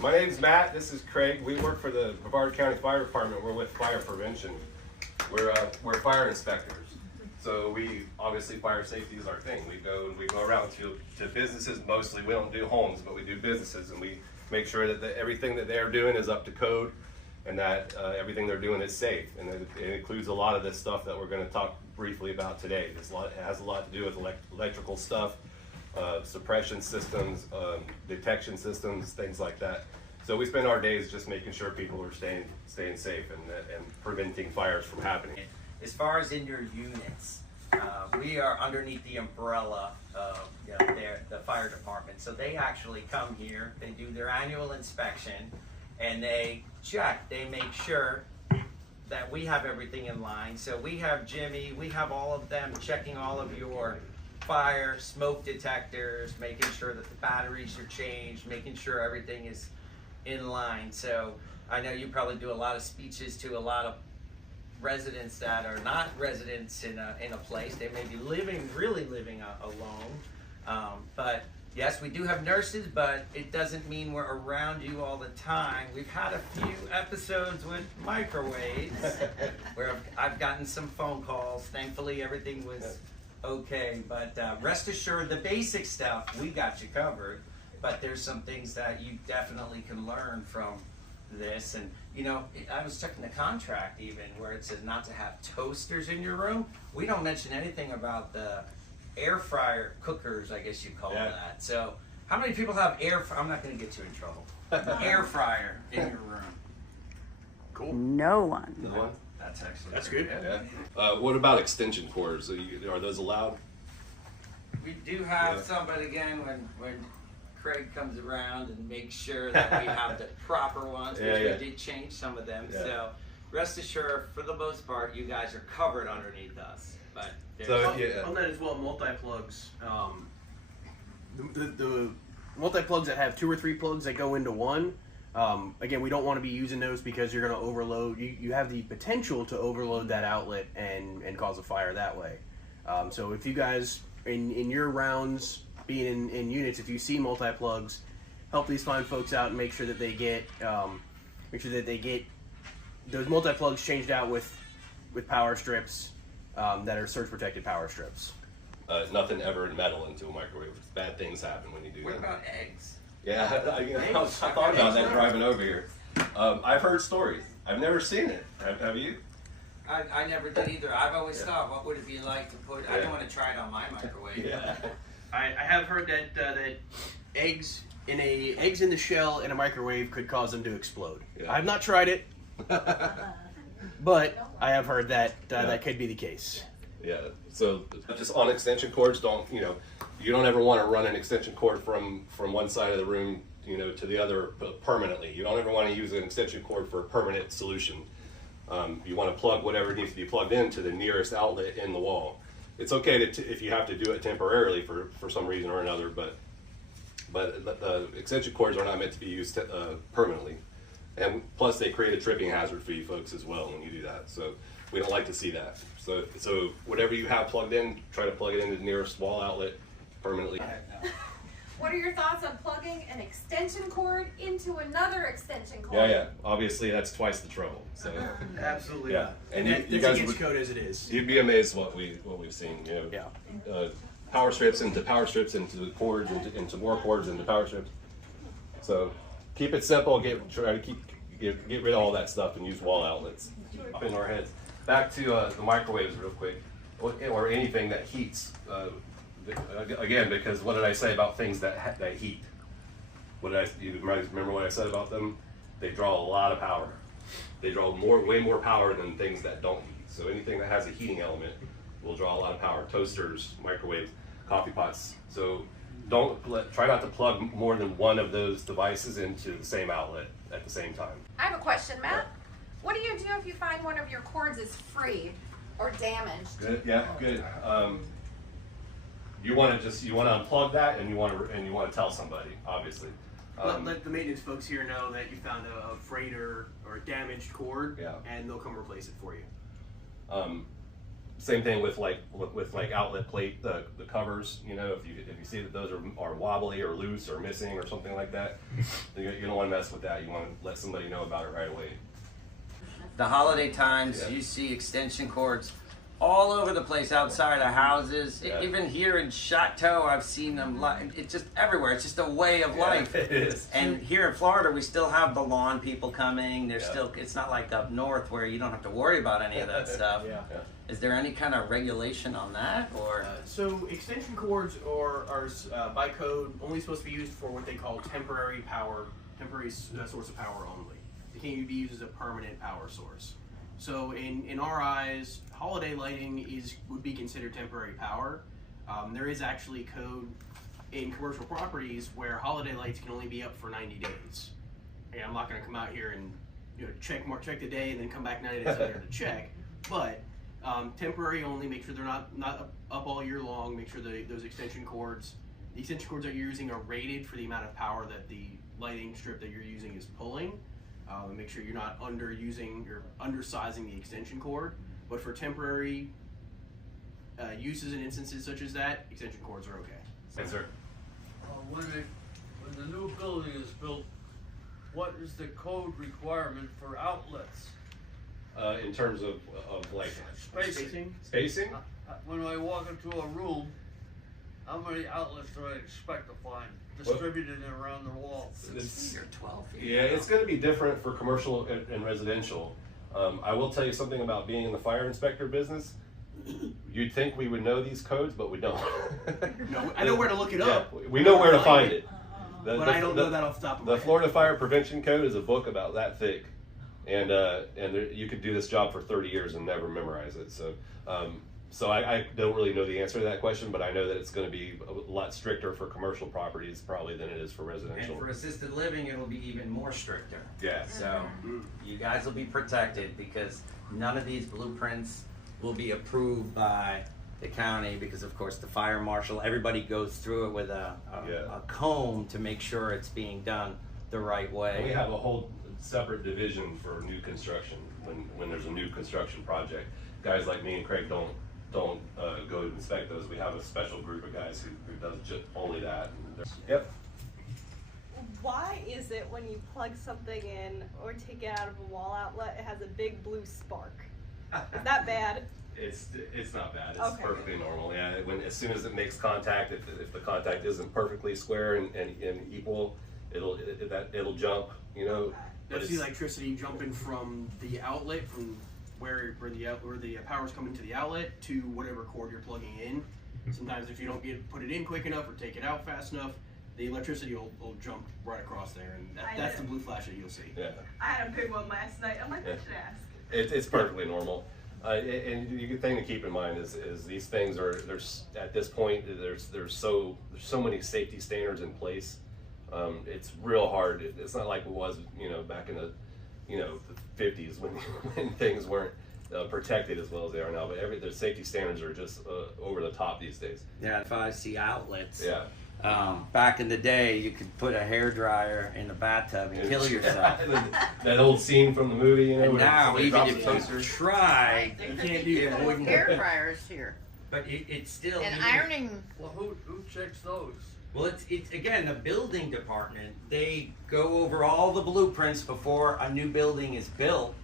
My name's Matt. This is Craig. We work for the Brevard County Fire Department. We're with fire prevention. We're fire inspectors. So we obviously fire safety is our thing. We go around to businesses mostly. We don't do homes, but we do businesses, and we make sure that everything that they're doing is up to code, and that everything they're doing is safe. And it includes a lot of this stuff that we're going to talk briefly about today. It has a lot to do with electrical stuff, suppression systems, detection systems, things like that. So we spend our days just making sure people are staying safe and preventing fires from happening. As far as in your units, we are underneath the umbrella of the fire department. So they actually come here, they do their annual inspection, and they make sure that we have everything in line. So we have Jimmy, we have all of them checking all of your fire, smoke detectors, making sure that the batteries are changed, making sure everything is in line. So I know you probably do a lot of speeches to a lot of residents that are not residents in a place. They may be really living alone. But yes, we do have nurses, but it doesn't mean we're around you all the time. We've had a few episodes with microwaves where I've gotten some phone calls. Thankfully, everything was okay. But rest assured, the basic stuff, we got you covered. But there's some things that you definitely can learn from this. And you know, I was checking the contract even where it says not to have toasters in your room. We don't mention anything about the air fryer cookers, I guess you call that. So how many people have I'm not going to get you in trouble. Air fryer in your room. Cool. No one. No one? That's good. Yeah. What about extension cords? Are those allowed? We do have some, but again, when Craig comes around and makes sure that we have the proper ones, which we did change some of them. So rest assured, for the most part, you guys are covered underneath us. But on that as well, multi-plugs. The multi-plugs that have 2 or 3 plugs that go into one, again, we don't want to be using those because you're going to overload. You have the potential to overload that outlet and cause a fire that way. So if you guys, in your rounds, being in units, if you see multi-plugs, help these fine folks out and make sure that they get those multi-plugs changed out with power strips that are surge protected power strips. Nothing ever metal into a microwave. Bad things happen when you do that. What about eggs? Yeah, I thought about that driving over here. I've heard stories. I've never seen it. Have you? I never did either. I've always thought, what would it be like to put? I don't want to try it on my microwave. Yeah. I have heard that eggs in the shell in a microwave could cause them to explode. Yeah. I have not tried it, but I have heard that that could be the case. Yeah. So just on extension cords, you don't ever want to run an extension cord from one side of the room, to the other permanently. You don't ever want to use an extension cord for a permanent solution. You want to plug whatever needs to be plugged into the nearest outlet in the wall. It's okay if you have to do it temporarily for some reason or another, but the extension cords are not meant to be used permanently. And plus, they create a tripping hazard for you folks as well when you do that. So we don't like to see that. So whatever you have plugged in, try to plug it into the nearest wall outlet permanently. What are your thoughts on plugging an extension cord into another extension cord? Yeah. Obviously, that's twice the trouble. So Absolutely. yeah. And you that's guys against code as it is. You'd be amazed what we've seen. Power strips into the cords, into more cords into power strips. So keep it simple. Try to get rid of all that stuff and use wall outlets. Up in our heads. Back to the microwaves real quick, or anything that heats. Again, because what did I say about things that heat? You remember what I said about them? They draw a lot of power. They draw way more power than things that don't heat. So anything that has a heating element will draw a lot of power. Toasters, microwaves, coffee pots. So try not to plug more than one of those devices into the same outlet at the same time. I have a question, Matt. What do you do if you find one of your cords is frayed or damaged? Good. Yeah. Good. You want to unplug that, and you want to tell somebody, obviously. Let the maintenance folks here know that you found a frayed or damaged cord, and they'll come replace it for you. Same thing with like outlet plate, the covers. You know, if you see that those are wobbly or loose or missing or something like that, you don't want to mess with that. You want to let somebody know about it right away. The holiday times, Yeah. you see extension cords all over the place outside of houses. Yeah. Even here in Chateau, I've seen them. It's just everywhere. It's just a way of life. It is. And here in Florida, we still have the lawn people coming. There's Yeah. still. It's not like up north where you don't have to worry about any of that stuff. Yeah. Yeah. Is there any kind of regulation on that, or? So extension cords are by code only supposed to be used for what they call temporary source of power only. They can't be used as a permanent power source. So in our eyes, holiday lighting would be considered temporary power. There is actually code in commercial properties where holiday lights can only be up for 90 days. And I'm not going to come out here and check the day and then come back 90 days later to check, but temporary only. Make sure they're not up all year long. Make sure those extension cords, the extension cords that you're using are rated for the amount of power that the lighting strip that you're using is pulling. And make sure you're not underusing or undersizing the extension cord. But for temporary uses and instances such as that, extension cords are okay. Yes, sir. When the new building is built, what is the code requirement for outlets? In terms of like spacing. When I walk into a room, how many outlets do I expect to find distributed around the wall? It's, 12 feet. yeah, it's going to be different for commercial and residential. I will tell you something about being in the fire inspector business. You'd think we would know these codes, but we don't. No, I know where to look it up. We know where to find it. But I don't know that off the top of my The head. Florida Fire Prevention Code is a book about that thick, and you could do this job for 30 years and never memorize it. So I don't really know the answer to that question, but I know that it's going to be a lot stricter for commercial properties probably than it is for residential. And for assisted living, it'll be even more stricter. Yeah. So you guys will be protected because none of these blueprints will be approved by the county because, of course, the fire marshal, everybody goes through it with a comb to make sure it's being done the right way. We have a whole separate division for new construction when there's a new construction project. Guys like me and Craig don't go inspect those. We have a special group of guys who does just only that. Yep. Why is it when you plug something in or take it out of a wall outlet, it has a big blue spark? Is that bad? It's not bad. It's Okay. perfectly normal. Yeah. As soon as it makes contact, if the contact isn't perfectly square and equal, it'll jump. You know. That's the electricity jumping from the outlet, from where the power's coming to the outlet to whatever cord you're plugging in. Sometimes if you don't put it in quick enough or take it out fast enough, the electricity will jump right across there, and that's the blue flash that you'll see. Yeah. I had a big one last night. I'm like, I should ask. It's perfectly normal. And the good thing to keep in mind is these things there's at this point there's so many safety standards in place. It's real hard. It's not like it was back in the the 50s when things weren't protected as well as they are now. But the safety standards are just over the top these days. Yeah, if I see outlets. Yeah. Back in the day, you could put a hairdryer in the bathtub and kill yourself. That old scene from the movie, And where now, somebody even drops if a you toaster. try, You can't do that. With hair dryers here. but it's still. And even- ironing. Well, who checks those? Well, it's again, the building department, they go over all the blueprints before a new building is built,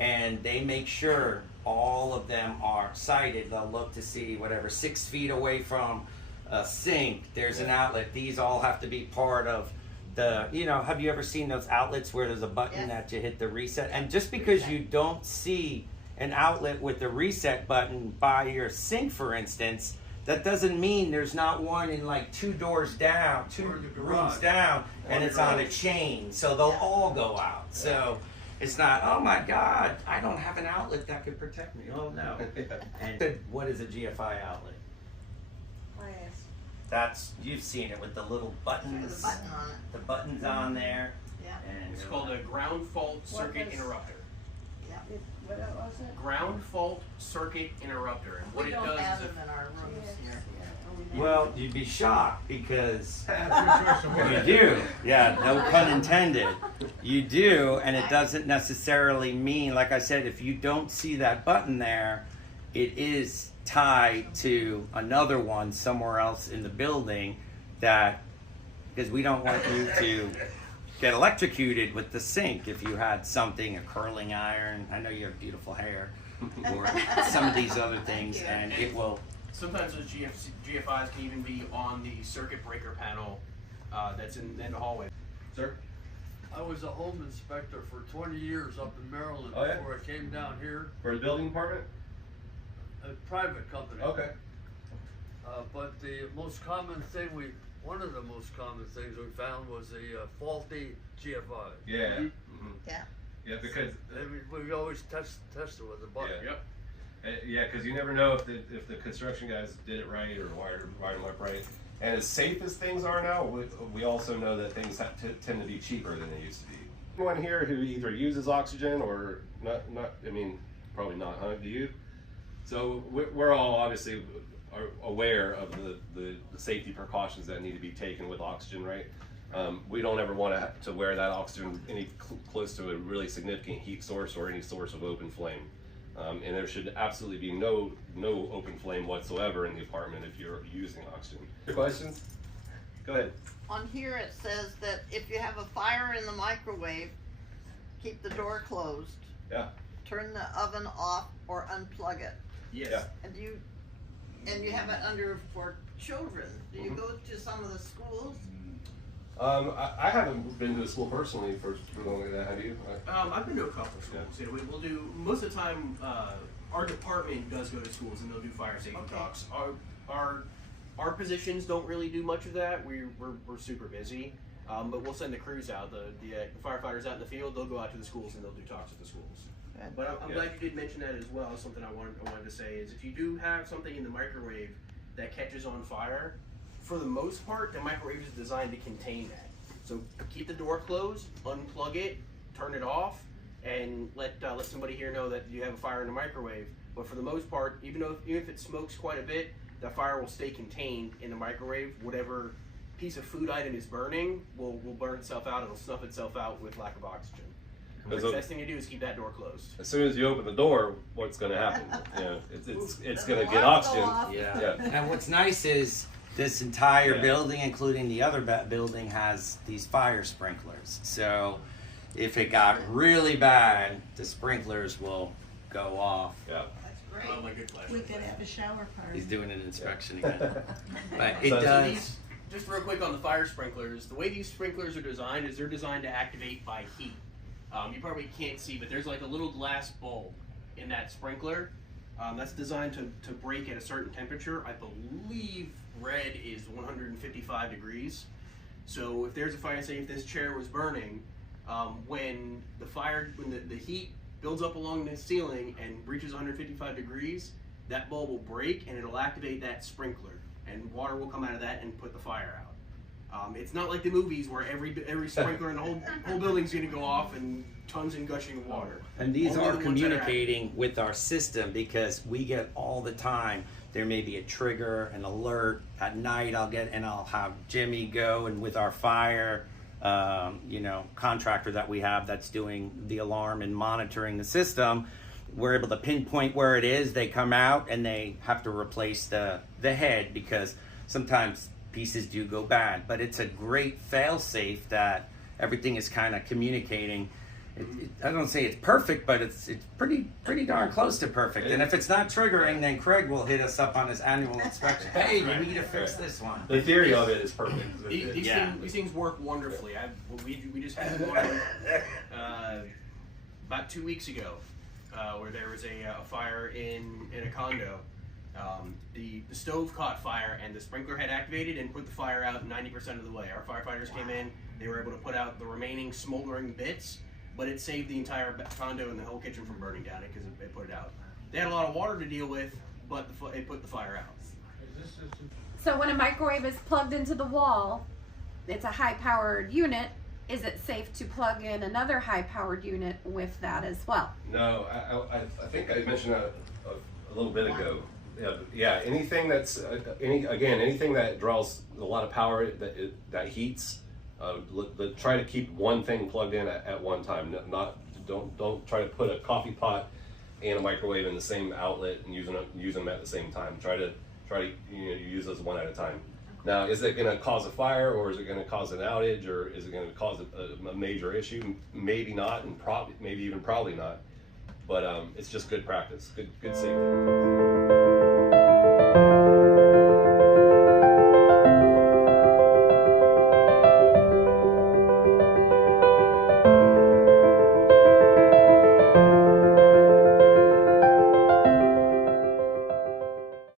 and they make sure all of them are sighted. They'll look to see 6 feet away from a sink, there's an outlet. These all have to be part of the, have you ever seen those outlets where there's a button that you hit the reset? And just because you don't see an outlet with the reset button by your sink, for instance, that doesn't mean there's not one in 2 doors down, 2 Or in the rooms garage. down, and Or it's the on a garage. chain. So they'll all go out. So it's not, oh my God, I don't have an outlet that could protect me. Oh no. And what is a GFI outlet? That's, you've seen it with the little buttons. The button on it. The buttons on there. Yeah. And It's called a ground fault circuit interrupter. Yeah. What was it? Ground fault circuit interrupter, and what We it don't does have is them in our rooms here. well, you'd be shocked because you do. Yeah, no pun intended. You do, and it doesn't necessarily mean, like I said, if you don't see that button there, it is tied to another one somewhere else in the building that, because we don't want you to get electrocuted with the sink if you had something, a curling iron. I know you have beautiful hair, or some of these other things, and it will. Sometimes those GFIs can even be on the circuit breaker panel that's in the hallway. Sir? I was a home inspector for 20 years up in Maryland Oh, yeah? before I came down here. For the building department? A private company. Okay. But the most common thing one of the most common things we found was a faulty GFI. Yeah. Mhm. Yeah. Yeah, because We always test it with a button. Yeah. Yeah, because you never know if the construction guys did it right or wired them up right. And as safe as things are now, we also know that things tend to be cheaper than they used to be. Anyone here who either uses oxygen or not? I mean, probably not, huh? Do you? So we're all obviously are aware of the safety precautions that need to be taken with oxygen, right? We don't ever want to wear that oxygen any close to a really significant heat source or any source of open flame. And there should absolutely be no open flame whatsoever in the apartment if you're using oxygen. Questions? Go ahead. On here it says that if you have a fire in the microwave, keep the door closed, Yeah. turn the oven off or unplug it. Yes. Yeah. And you have it under for children. Do you go to some of the schools? I haven't been to a school personally for long like that. Have you? I've been to a couple of schools. Yeah, we'll do, most of the time, our department does go to schools and they'll do fire safety talks. Our positions don't really do much of that. We're super busy. But we'll send the crews out, the firefighters out in the field, they'll go out to the schools and they'll do talks at the schools. Good. But I'm glad you did mention that as well. Something I wanted to say is if you do have something in the microwave that catches on fire, for the most part, the microwave is designed to contain that. So keep the door closed, unplug it, turn it off, and let somebody here know that you have a fire in the microwave. But for the most part, even if it smokes quite a bit, that fire will stay contained in the microwave. Whatever piece of food item is burning will burn itself out. It'll snuff itself out with lack of oxygen. The best thing to do is keep that door closed. As soon as you open the door, what's going to happen? It's going to get oxygen. Yeah. And what's nice is this entire building, including the other building, has these fire sprinklers. So if it got really bad, the sprinklers will go off. Yeah. That's great. Oh, my good pleasure. We could have a shower party. He's doing an inspection again. But it So does. Just real quick on the fire sprinklers, the way these sprinklers are designed is they're designed to activate by heat. You probably can't see, but there's like a little glass bulb in that sprinkler. That's designed to break at a certain temperature. I believe red is 155 degrees. So if there's a fire, say if this chair was burning, when the heat builds up along the ceiling and reaches 155 degrees, that bulb will break and it'll activate that sprinkler, and water will come out of that and put the fire out. It's not like the movies where every sprinkler in the whole building's going to go off and tons and gushing water. And these Only are the ones that are communicating with our system because we get all the time. There may be a trigger, an alert at night. I'll have Jimmy go, and with our fire, contractor that we have that's doing the alarm and monitoring the system, we're able to pinpoint where it is. They come out and they have to replace the head because sometimes pieces do go bad. But it's a great fail-safe that everything is kind of communicating. I don't say it's perfect, but it's pretty darn close to perfect. And if it's not triggering, then Craig will hit us up on his annual inspection. Hey, you need to fix this one. The theory of it is perfect. These things work wonderfully. We just had one about 2 weeks ago where there was a fire in a condo. The stove caught fire and the sprinkler had activated and put the fire out 90% of the way. Our firefighters came in, they were able to put out the remaining smoldering bits, but it saved the entire condo and the whole kitchen from burning down because it put it out. They had a lot of water to deal with, but it put the fire out. So when a microwave is plugged into the wall, it's a high-powered unit. Is it safe to plug in another high-powered unit with that as well? No, I think I mentioned that a little bit ago. Yeah, anything that's anything that draws a lot of power that heats. Try to keep one thing plugged in at one time. Don't try to put a coffee pot and a microwave in the same outlet and use them at the same time. Try to use those one at a time. Now, is it going to cause a fire, or is it going to cause an outage, or is it going to cause a major issue? Maybe not, and probably not. But it's just good practice, good safety.